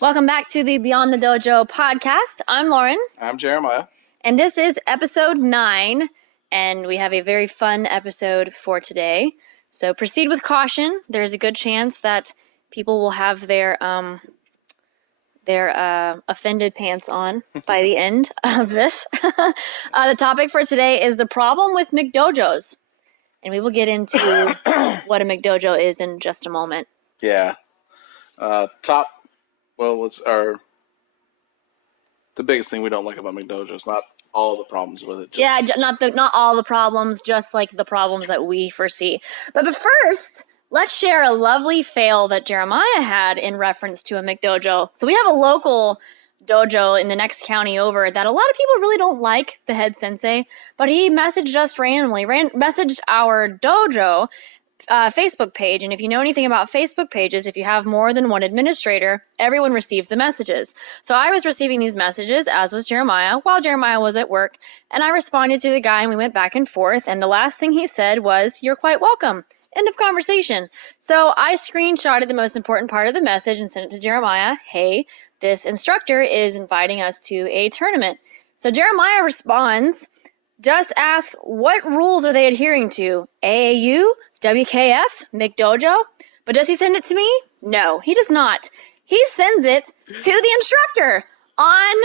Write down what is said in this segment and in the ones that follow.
Welcome back to the Beyond the Dojo podcast. I'm Lauren. I'm Jeremiah. And this is episode 9, and we have a very fun episode for today. So proceed with caution. There's a good chance that people will have their offended pants on by the end of this. The topic for today is the problem with McDojos. And we will get into what a McDojo is in just a moment. Yeah. What's the biggest thing we don't like about McDojos? Not all the problems with it. Not all the problems, just like the problems that we foresee. But first, let's share a lovely fail that Jeremiah had in reference to a McDojo. So we have a local dojo in the next county over that a lot of people really don't like, the head sensei, but he messaged us randomly, messaged our dojo Facebook page. And if you know anything about Facebook pages, if you have more than one administrator, everyone receives the messages. So I was receiving these messages, as was Jeremiah, while Jeremiah was at work, and I responded to the guy and we went back and forth, and the last thing he said was, "You're quite welcome." End of conversation. So I screenshotted the most important part of the message and sent it to Jeremiah. "Hey, this instructor is inviting us to a tournament." So Jeremiah responds, "Just ask, what rules are they adhering to? AAU? WKF? McDojo?" But does he send it to me? No, he does not. He sends it to the instructor on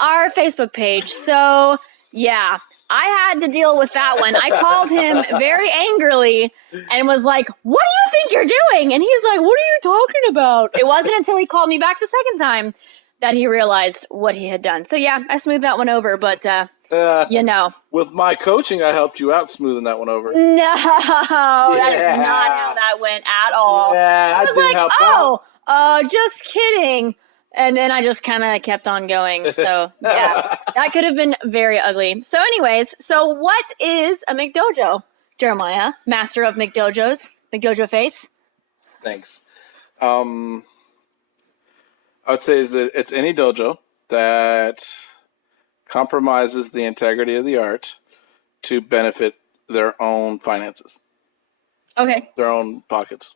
our Facebook page. So, yeah, I had to deal with that one. I called him very angrily and was like, "What do you think you're doing?" And he's like, "What are you talking about?" It wasn't until he called me back the second time that he realized what he had done. So, yeah, I smoothed that one over, but with my coaching, I helped you out smoothing that one over. No, that is not how that went at all. Yeah, I was did like, "Oh, just kidding." And then I just kind of kept on going. So, yeah, that could have been very ugly. So anyways, what is a McDojo, Jeremiah, master of McDojos, McDojo face? Thanks. I would say it's any dojo that compromises the integrity of the art to benefit their own finances. Okay. Their own pockets.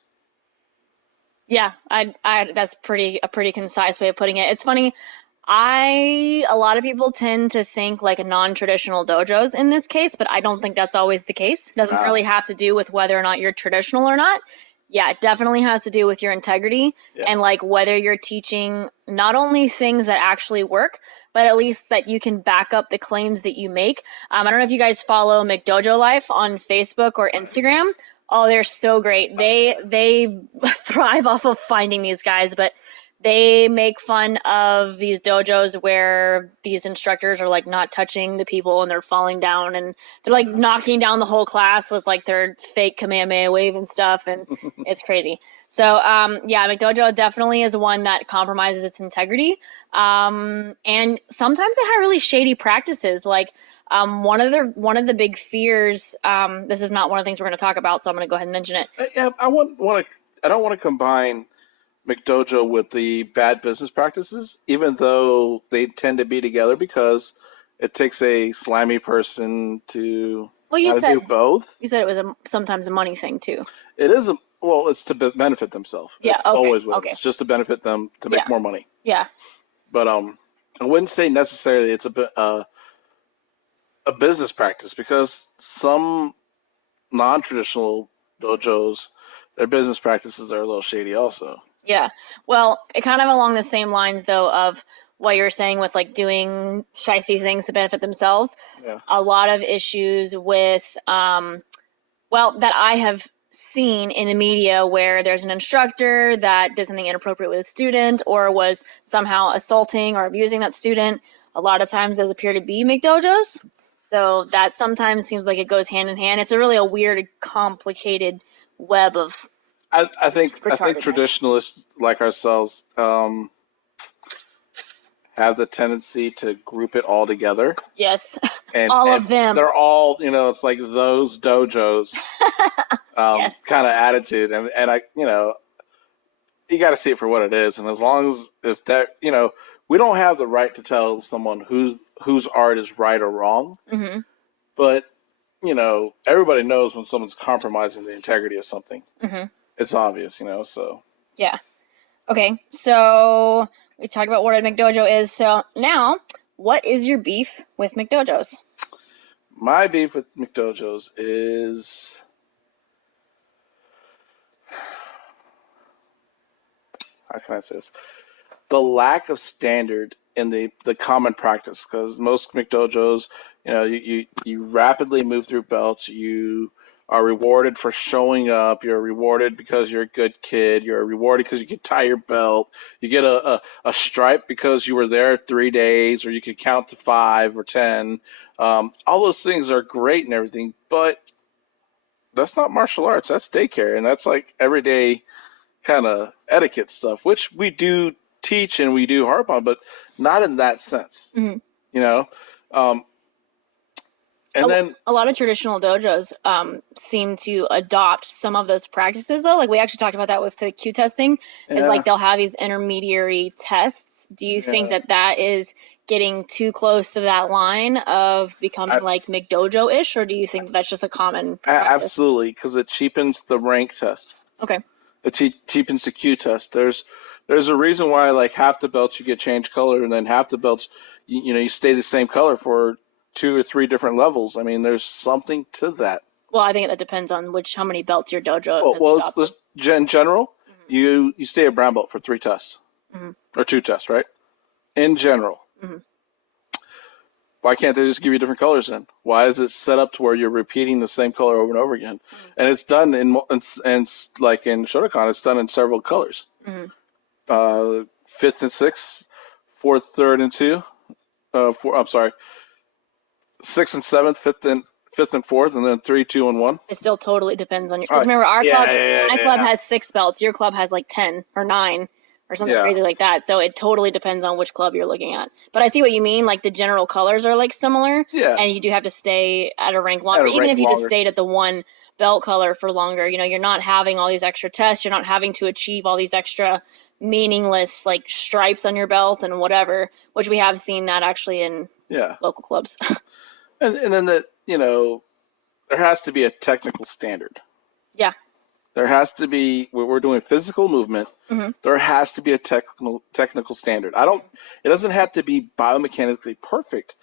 Yeah, that's a pretty concise way of putting it. It's funny. A lot of people tend to think like non-traditional dojos in this case, but I don't think that's always the case. It doesn't really have to do with whether or not you're traditional or not. Yeah, it definitely has to do with your integrity and like whether you're teaching not only things that actually work, but at least that you can back up the claims that you make. I don't know if you guys follow McDojo Life on Facebook or Instagram. Oh, they're so great. They thrive off of finding these guys, but they make fun of these dojos where these instructors are like not touching the people and they're falling down and they're like knocking down the whole class with like their fake Kamehameha wave and stuff, and it's crazy. So McDojo definitely is one that compromises its integrity. And sometimes they have really shady practices. Like one of the big fears. This is not one of the things we're going to talk about, so I'm going to go ahead and mention it. I don't want to combine McDojo with the bad business practices, even though they tend to be together, because it takes a slimy person to do both. You said it was sometimes a money thing too. It is it's to benefit themselves. Yeah, it's always will. Okay. It's just to benefit them to make more money. Yeah. But I wouldn't say necessarily it's a business practice, because some non-traditional dojos, their business practices are a little shady also. Yeah. Well, it kind of along the same lines, though, of what you're saying with like doing shifty things to benefit themselves. Yeah. A lot of issues with, that I have seen in the media where there's an instructor that did something inappropriate with a student or was somehow assaulting or abusing that student. A lot of times those appear to be McDojos. So that sometimes seems like it goes hand in hand. It's a weird, complicated web of. I think traditionalists like ourselves have the tendency to group it all together. Yes, and all of them. They're all, it's like those dojos kind of attitude, and I, you got to see it for what it is. And as long as we don't have the right to tell someone whose art is right or wrong, but everybody knows when someone's compromising the integrity of something. It's obvious, so. Yeah. Okay, so we talked about what a McDojo is. So now, what is your beef with McDojos? My beef with McDojos is how can I say this? The lack of standard in the common practice, because most McDojos, you rapidly move through belts. You are rewarded for showing up. You're rewarded because you're a good kid. You're rewarded because you can tie your belt. You get a stripe because you were there 3 days, or you could count to 5 or 10. All those things are great and everything, but that's not martial arts. That's daycare, and that's like everyday kind of etiquette stuff, which we do teach and we do harp on, but not in that sense, Mm-hmm. you know. Um, and then a lot of traditional dojos seem to adopt some of those practices, though. Like we actually talked about that with the Q testing, is yeah, like they'll have these intermediary tests. Do you think yeah, that that is getting too close to that line of becoming I, like McDojo-ish, or do you think that's just a common practice? absolutely, because it cheapens the rank test. Okay. It cheapens the Q test. There's a reason why like half the belts you get changed color, and then half the belts you stay the same color for 2 or 3 different levels. I mean, there's something to that. Well, I think that depends on how many belts your dojo Well, has well, adopted. in general, Mm-hmm. you stay a brown belt for 3 tests Mm-hmm. or 2 tests, right? In general. Mm-hmm. Why can't they just give you different colors then? Why is it set up to where you're repeating the same color over and over again? Mm-hmm. And it's done and like in Shotokan, it's done in several colors. Mm-hmm. Fifth and sixth, fourth, third, and two. I'm sorry, sixth and seventh, fifth and fourth, and then 3, 2, and 1. It still totally depends on your. All Because right. remember, our Yeah, club, yeah, my yeah, club yeah. has 6 belts. Your club has like 10 or 9 or something Yeah. crazy like that. So it totally depends on which club you're looking at. But I see what you mean. Like the general colors are like similar, Yeah. and you do have to stay at a rank At longer. a Even rank if you just longer. stayed at the one belt color for longer, you're not having all these extra tests. You're not having to achieve all these extra meaningless like stripes on your belt and whatever. Which we have seen that actually in Yeah. local clubs. And then there has to be a technical standard. Yeah. There has to be when we're doing physical movement. Mm-hmm. There has to be a technical standard. It doesn't have to be biomechanically perfect,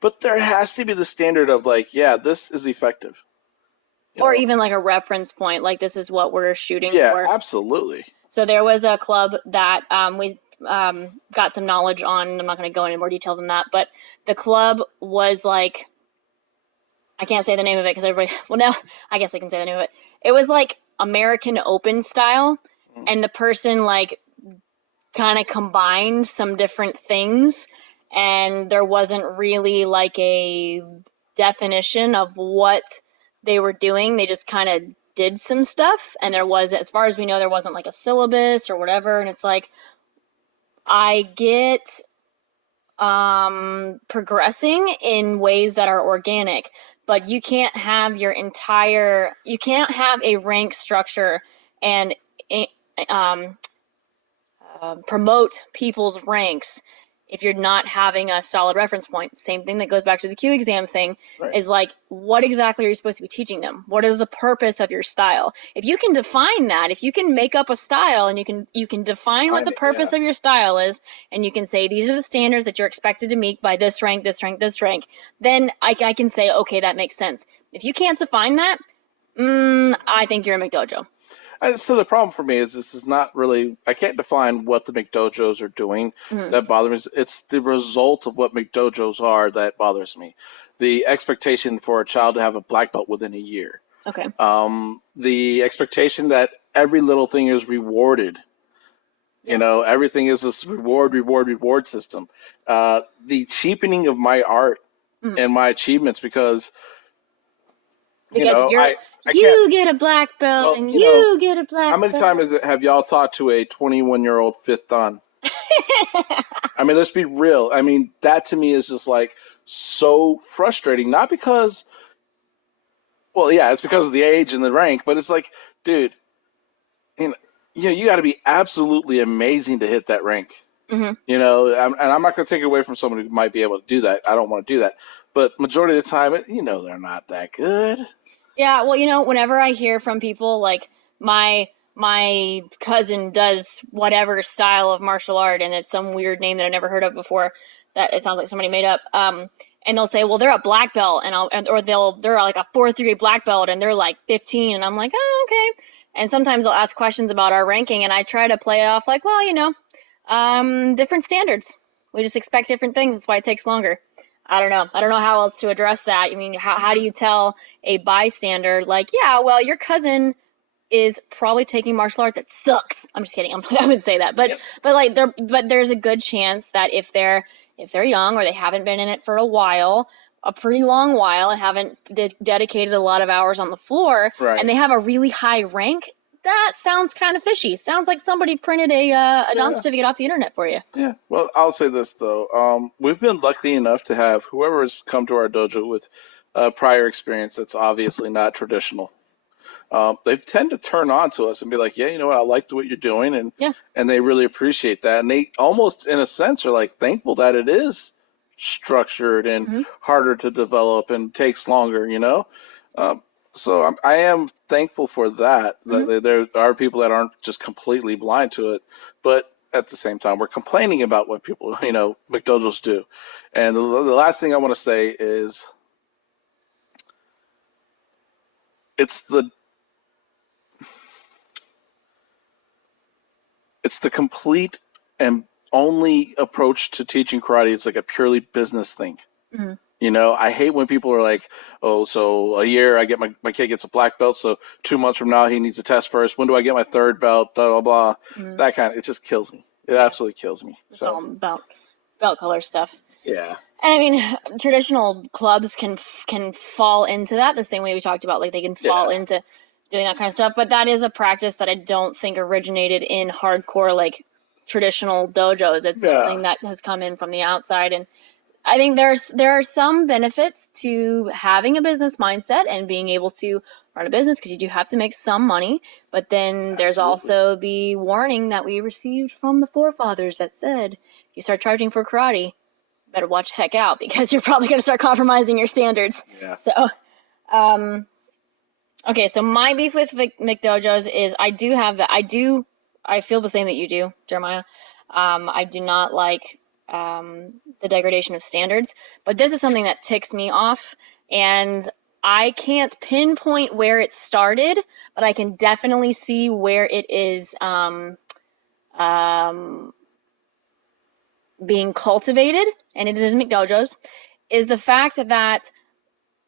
but there has to be the standard of like, yeah, this is effective. Or even like a reference point, like this is what we're shooting Yeah, for. absolutely. So there was a club that we got some knowledge on. I'm not going to go into more detail than that, but the club was like, I can't say the name of it because everybody, well, now I guess I can say the name of it. It was like American Open style, and the person like kind of combined some different things, and there wasn't really like a definition of what they were doing. They just kind of did some stuff, and there was, as far as we know, there wasn't like a syllabus or whatever. And it's like, I get progressing in ways that are organic, but you can't have you can't have a rank structure and um, promote people's ranks if you're not having a solid reference point. Same thing that goes back to the Q exam thing, Right. is like, what exactly are you supposed to be teaching them? What is the purpose of your style? If you can define that, if you can make up a style and you can define what the purpose of your style is, and you can say these are the standards that you're expected to meet by this rank, this rank, this rank, then I can say, okay, that makes sense. If you can't define that, I think you're a McDojo. So the problem for me is this is not really. I can't define what the McDojos are doing. Mm-hmm. That bothers me. It's the result of what McDojos are that bothers me. The expectation for a child to have a black belt within a year. Okay. The expectation that every little thing is rewarded. Yeah. Everything is this reward system. The cheapening of my art and my achievements because Because I you can't. get a black belt Well, and you get a black how many belt. times have y'all taught to a 21-year-old fifth dan? I mean, let's be real. I mean, that to me is just like so frustrating. Not because, well, yeah, it's because of the age and the rank, but it's like, dude, you got to be absolutely amazing to hit that rank. Mm-hmm. And I'm not going to take it away from someone who might be able to do that. I don't want to do that. But majority of the time, they're not that good. Yeah, well, whenever I hear from people like my my cousin does whatever style of martial art, and it's some weird name that I've never heard of before that it sounds like somebody made up. And they'll say, well, they're a black belt, or they're like a fourth degree black belt, and they're like 15, and I'm like, oh, okay. And sometimes they'll ask questions about our ranking, and I try to play it off like, well, different standards. We just expect different things. That's why it takes longer. I don't know. I don't know how else to address that. I mean, how do you tell a bystander, like, yeah, well, your cousin is probably taking martial art that sucks. I'm just kidding. I wouldn't say that, but yep. but there's a good chance that if they're young or they haven't been in it for a pretty long while, and haven't dedicated a lot of hours on the floor, right. And they have a really high rank, that sounds kind of fishy. Sounds like somebody printed a Don certificate off the internet for you. Yeah. Well, I'll say this though. We've been lucky enough to have whoever has come to our dojo with prior experience that's obviously not traditional. They tend to turn on to us and be like, yeah, you know what, I liked what you're doing, and they really appreciate that, and they almost, in a sense, are like thankful that it is structured and harder to develop and takes longer, So I am thankful for that. There are people that aren't just completely blind to it, but at the same time, we're complaining about what people, McDojos do. And the last thing I want to say is, it's the complete and only approach to teaching karate. It's like a purely business thing. I hate when people are like, oh, so a year I get my kid gets a black belt, so 2 months from now he needs a test first. When do I get my third belt? Blah, blah, blah. That kind of, it just kills me. It absolutely kills me. It's all about belt color stuff. Yeah. And I mean, traditional clubs can fall into that the same way we talked about. Like, they can fall into doing that kind of stuff. But that is a practice that I don't think originated in hardcore, like, traditional dojos. It's something that has come in from the outside. And I think there are some benefits to having a business mindset and being able to run a business, because you do have to make some money. But then there's also the warning that we received from the forefathers that said, if you start charging for karate, better watch the heck out, because you're probably going to start compromising your standards. Yeah. So, okay, so my beef with McDojos is I feel the same that you do, Jeremiah. I do not like the degradation of standards, but this is something that ticks me off, and I can't pinpoint where it started, but I can definitely see where it is being cultivated, and it is McDojos, is the fact that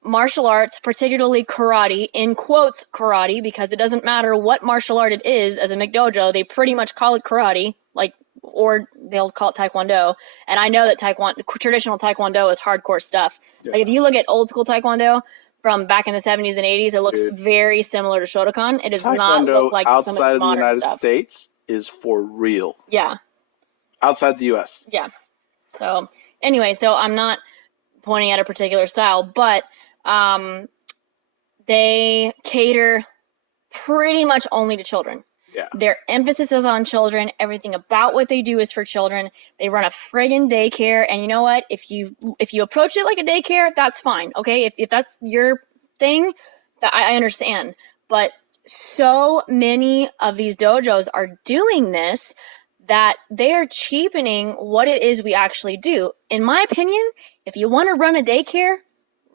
martial arts, particularly karate, in quotes karate, because it doesn't matter what martial art it is, as a McDojo, they pretty much call it karate, or they'll call it taekwondo. And I know that traditional taekwondo is hardcore stuff. Yeah. Like, if you look at old school taekwondo from back in the 70s and 80s, it looks very similar to Shotokan. It does not look like some of its modern outside of the United stuff. States is for real. Yeah. Outside the U.S. Yeah. So anyway, I'm not pointing at a particular style, but they cater pretty much only to children. Yeah. Their emphasis is on children. Everything about what they do is for children. They run a friggin' daycare, and you know what? If you approach it like a daycare, that's fine. Okay, if that's your thing, I understand. But so many of these dojos are doing this that they are cheapening what it is we actually do. In my opinion, if you want to run a daycare,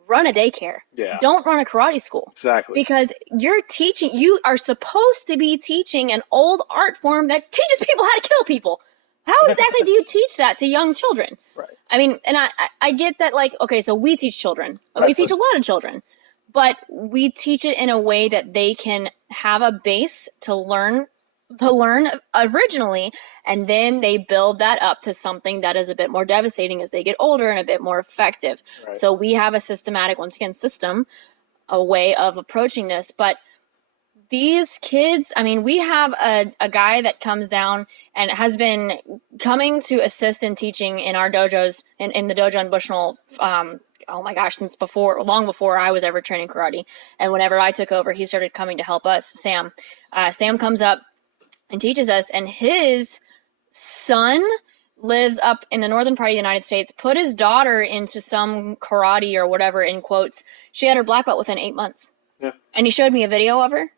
run a daycare. Yeah. Don't run a karate school. Exactly. Because you are supposed to be teaching an old art form that teaches people how to kill people. How exactly do you teach that to young children? Right. I mean, and I get that, like, okay, so we teach children. Right. We teach a lot of children. But we teach it in a way that they can have a base to learn originally, and then they build that up to something that is a bit more devastating as they get older and a bit more effective. Right. So we have a systematic, once again, a way of approaching this. But these kids, I mean, we have a guy that comes down and has been coming to assist in teaching in our dojos, in the dojo in Bushnell, oh my gosh, since long before I was ever training karate. And whenever I took over, he started coming to help us, Sam. Sam comes up and teaches us, and his son lives up in the northern part of the United States, put his daughter into some karate or whatever, in quotes. She had her black belt within 8 months. Yeah. And he showed me a video of her.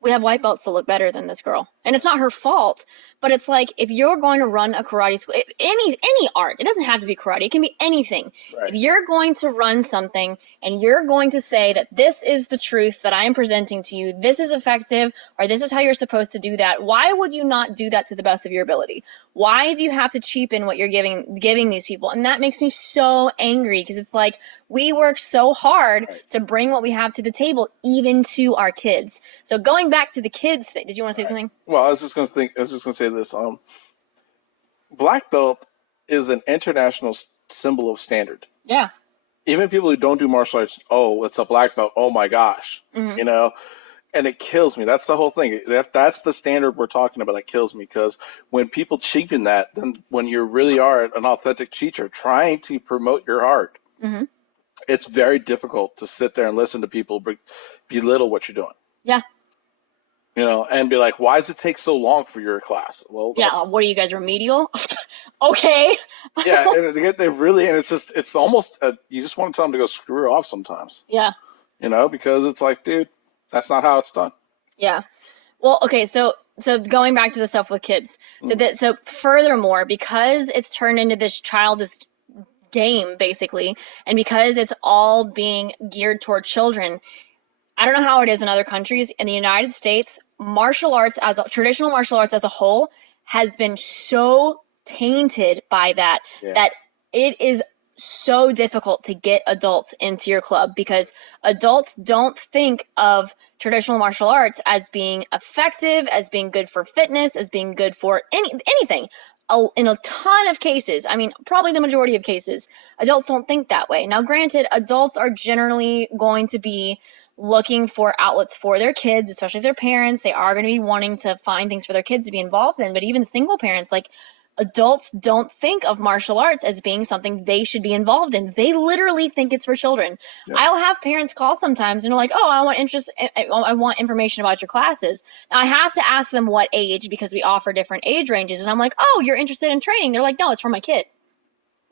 We have white belts that look better than this girl, and it's not her fault. But it's like, if you're going to run a karate school, any art, it doesn't have to be karate, it can be anything. Right. If you're going to run something and you're going to say that this is the truth that I am presenting to you, this is effective, or this is how you're supposed to do that, why would you not do that to the best of your ability? Why do you have to cheapen what you're giving these people? And that makes me so angry, because it's like, we work so hard to bring what we have to the table, even to our kids. So going back to the kids thing, did you want to say something? Well, I was just going to say this. Black belt is an international symbol of standard. Yeah. Even people who don't do martial arts, oh, it's a black belt. Oh my gosh, you know, and it kills me. That's the whole thing. That's the standard we're talking about. That kills me, because when people cheapen that, then when you really are an authentic teacher trying to promote your art, it's very difficult to sit there and listen to people belittle what you're doing. Yeah. You know, and be like, why does it take so long for your class? Well, yeah, what are you guys, remedial? Okay. Yeah, and they really, and it's almost, you just want to tell them to go screw off sometimes. Yeah. You know, because it's like, dude, that's not how it's done. Yeah. Well, okay, so going back to the stuff with kids. So furthermore, because it's turned into this childish game, basically, and because it's all being geared toward children, I don't know how it is in other countries. In the United States, traditional martial arts as a whole has been so tainted by that that it is so difficult to get adults into your club, because adults don't think of traditional martial arts as being effective, as being good for fitness, as being good for anything. In a ton of cases, I mean, probably the majority of cases, adults don't think that way. Now, granted, adults are generally going to be looking for outlets for their kids, especially if they're parents. They are going to be wanting to find things for their kids to be involved in. But even single parents, like, adults don't think of martial arts as being something they should be involved in. They literally think it's for children. Yeah. I'll have parents call sometimes and they're like, oh, I want information about your classes. Now I have to ask them what age, because we offer different age ranges. And I'm like, oh, you're interested in training? They're like, no, it's for my kid.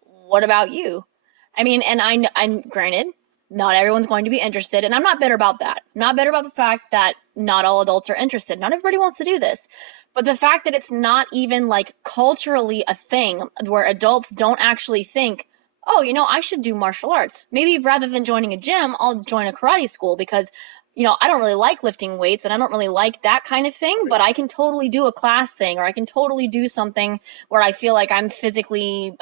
What about you? I mean, and I'm granted, not everyone's going to be interested, and I'm not bitter about that. I'm not bitter about the fact that not all adults are interested. Not everybody wants to do this. But the fact that it's not even like culturally a thing, where adults don't actually think, oh, I should do martial arts. Maybe rather than joining a gym, I'll join a karate school, because, I don't really like lifting weights and I don't really like that kind of thing, but I can totally do a class thing, or I can totally do something where I feel like I'm physically,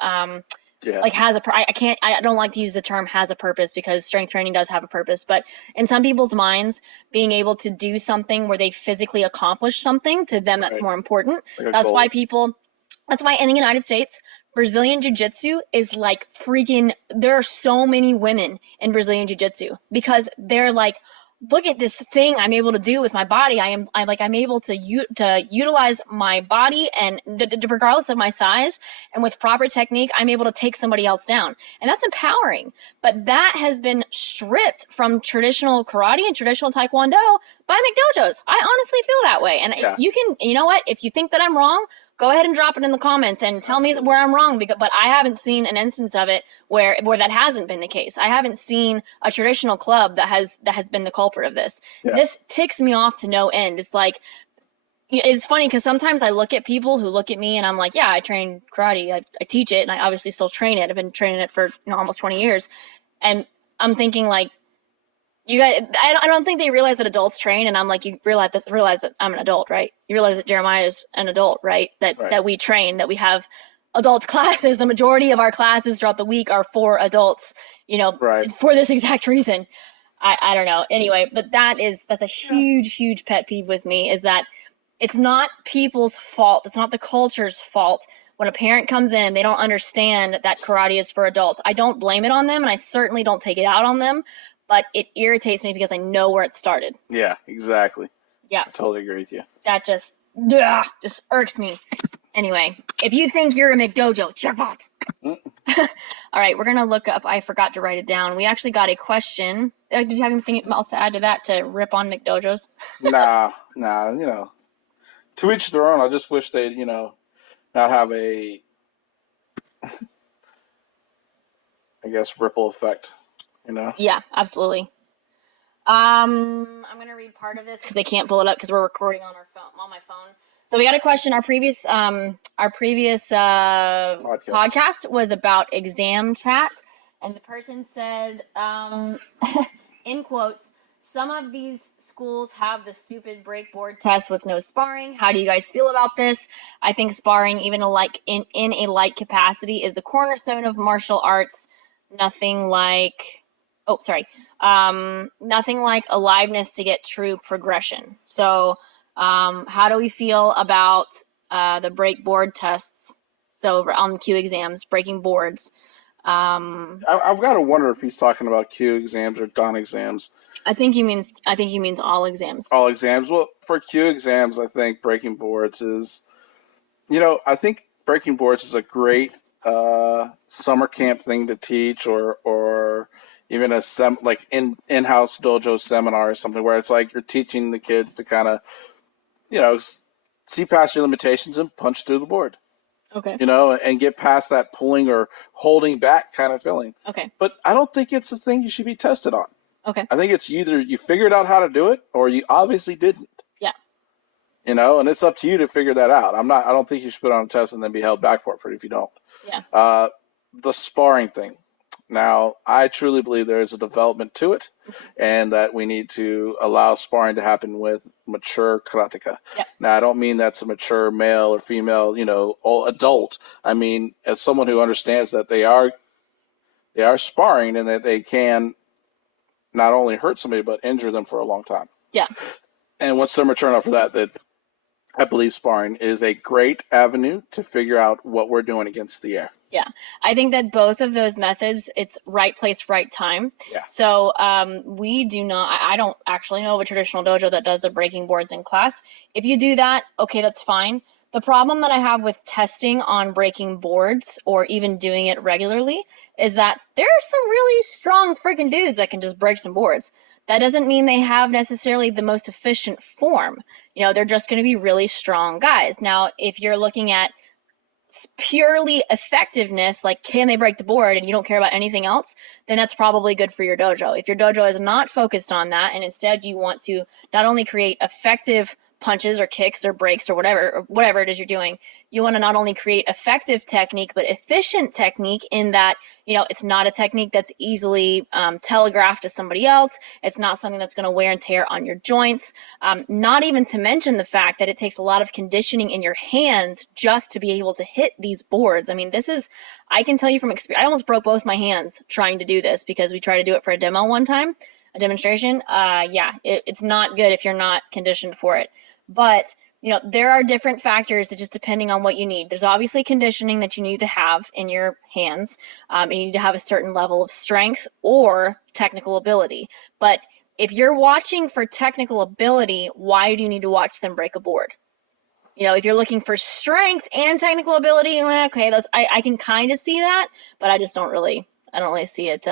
like I don't like to use the term has a purpose, because strength training does have a purpose, but in some people's minds, being able to do something where they physically accomplish something, to them, that's more important. That's why in the United States, Brazilian Jiu-Jitsu is like freaking, there are so many women in Brazilian Jiu-Jitsu, because they're like, look at this thing I'm able to do with my body. I'm able to utilize my body, and regardless of my size, and with proper technique, I'm able to take somebody else down. And that's empowering. But that has been stripped from traditional karate and traditional taekwondo by McDojos. I honestly feel that way. And you know what? If you think that I'm wrong, go ahead and drop it in the comments and tell me where I'm wrong, but I haven't seen an instance of it where that hasn't been the case. I haven't seen a traditional club that has been the culprit of this. Yeah. This ticks me off to no end. It's like, it's funny, because sometimes I look at people who look at me and I'm like, yeah, I train karate, I teach it, and I obviously still train it. I've been training it for almost 20 years. And I'm thinking, like, you guys, I don't think they realize that adults train, and I'm like, you realize that I'm an adult, right? You realize that Jeremiah is an adult, right? That we train, that we have adult classes. The majority of our classes throughout the week are for adults, for this exact reason. I don't know. Anyway, but that's a huge pet peeve with me, is that it's not people's fault. It's not the culture's fault. When a parent comes in, they don't understand that karate is for adults. I don't blame it on them, and I certainly don't take it out on them. But it irritates me, because I know where it started. Yeah, exactly. Yeah. I totally agree with you. That just irks me. Anyway, if you think you're a McDojo, it's your fault. All right, we're going to look up. I forgot to write it down. We actually got a question. Did you have anything else to add to that, to rip on McDojos? Nah, to each their own. I just wish they'd, not have a, I guess, ripple effect. Yeah, absolutely. I'm gonna read part of this because I can't pull it up because we're recording on my phone. So we got a question. Our previous podcast was about exam chat, and the person said, in quotes, some of these schools have the stupid breakboard test with no sparring. How do you guys feel about this? I think sparring, even in a light capacity, is the cornerstone of martial arts. Nothing like nothing like aliveness to get true progression. So how do we feel about the breakboard tests? So on the Q exams, breaking boards. I've got to wonder if he's talking about Q exams or DON exams. I think he means all exams. All exams. Well, for Q exams, I think breaking boards is, I think breaking boards is a great summer camp thing to teach, or even a in-house dojo seminar or something where it's like you're teaching the kids to kind of, see past your limitations and punch through the board. Okay. And get past that pulling or holding back kind of feeling. Okay. But I don't think it's a thing you should be tested on. Okay. I think it's either you figured out how to do it or you obviously didn't. Yeah. And it's up to you to figure that out. I don't think you should put on a test and then be held back for it if you don't. Yeah. The sparring thing. Now, I truly believe there is a development to it, and that we need to allow sparring to happen with mature karateka. Yeah. Now, I don't mean that's a mature male or female, adult. I mean, as someone who understands that they are sparring and that they can not only hurt somebody but injure them for a long time. Yeah. And once they're mature enough for that I believe sparring is a great avenue to figure out what we're doing against the air. Yeah, I think that both of those methods, it's right place, right time. Yeah. So we do not, I don't actually know of a traditional dojo that does the breaking boards in class. If you do that, okay, that's fine. The problem that I have with testing on breaking boards or even doing it regularly is that there are some really strong freaking dudes that can just break some boards. That doesn't mean they have necessarily the most efficient form. They're just going to be really strong guys. Now, if you're looking at purely effectiveness, like can they break the board, and you don't care about anything else, then that's probably good for your dojo. If your dojo is not focused on that, and instead you want to not only create effective punches or kicks or breaks or whatever it is you're doing, you want to not only create effective technique but efficient technique, in that it's not a technique that's easily telegraphed to somebody else. It's not something that's going to wear and tear on your joints, not even to mention the fact that it takes a lot of conditioning in your hands just to be able to hit these boards. I mean, I can tell you from experience, I almost broke both my hands trying to do this because we tried to do it for a demo one time, a demonstration. It's not good if you're not conditioned for it. But there are different factors that just depending on what you need. There's obviously conditioning that you need to have in your hands. You need to have a certain level of strength or technical ability. But if you're watching for technical ability, why do you need to watch them break a board? If you're looking for strength and technical ability, okay, I can kind of see that, but I don't really see it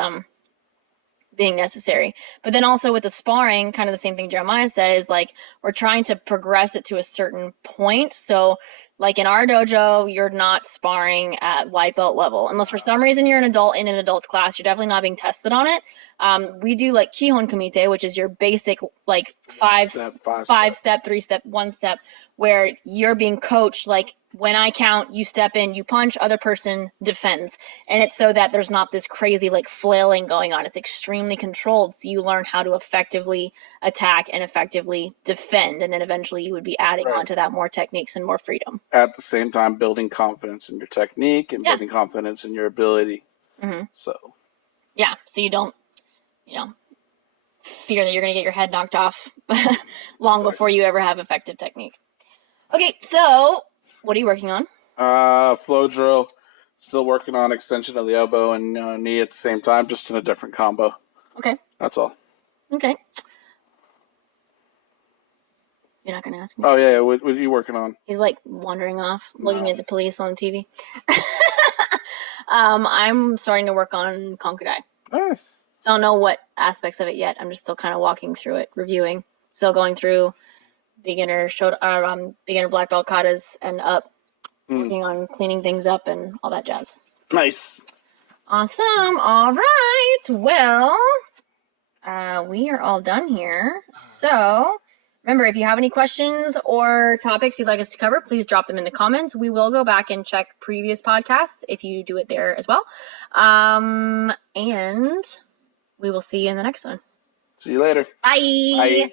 being necessary. But then also with the sparring, kind of the same thing Jeremiah says, like we're trying to progress it to a certain point. So like in our dojo, you're not sparring at white belt level unless for some reason you're an adult in an adult's class. You're definitely not being tested on it. We do like Kihon Kumite, which is your basic like five step, 3 step, 1 step, where you're being coached like when I count, you step in, you punch, other person defends. And it's so that there's not this crazy like flailing going on. It's extremely controlled. So you learn how to effectively attack and effectively defend. And then eventually you would be adding on to that more techniques and more freedom. At the same time, building confidence in your technique and building confidence in your ability. Mm-hmm. So you don't, fear that you're going to get your head knocked off long before you ever have effective technique. Okay, so what are you working on? Flow drill. Still working on extension of the elbow and knee at the same time, just in a different combo. Okay. That's all. Okay. You're not going to ask me? Oh, yeah. What are you working on? He's like wandering off, looking at the police on TV. I'm starting to work on Konkudai. Nice. Don't know what aspects of it yet. I'm just still kind of walking through it, reviewing. Still going through beginner black belt katas and up, working on cleaning things up and all that jazz. Nice. Awesome. All right. Well, We are all done here. So remember, if you have any questions or topics you'd like us to cover, please drop them in the comments. We will go back and check previous podcasts if you do it there as well. And we will see you in the next one. See you later. Bye. Bye.